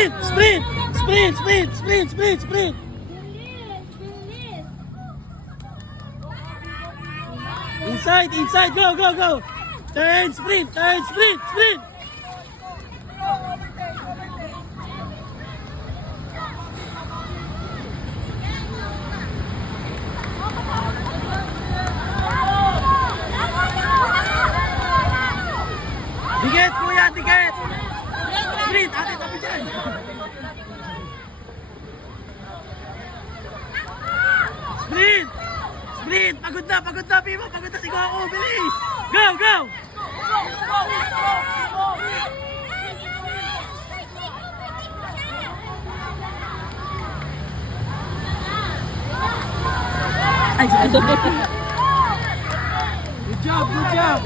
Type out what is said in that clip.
Sprint! Sprint! Sprint! Sprint! Sprint! Sprint! Sprint! Inside! Inside! Go! Go! Go! Turn! Sprint! Turn! Sprint! Sprint! Dikit, kuya, dikit! Sprint, ate, tabi dyan! Sprint! Sprint! Pagod na, Pima! Pagod na si Goku! Bilis! Go, go! Ay, good job, good job!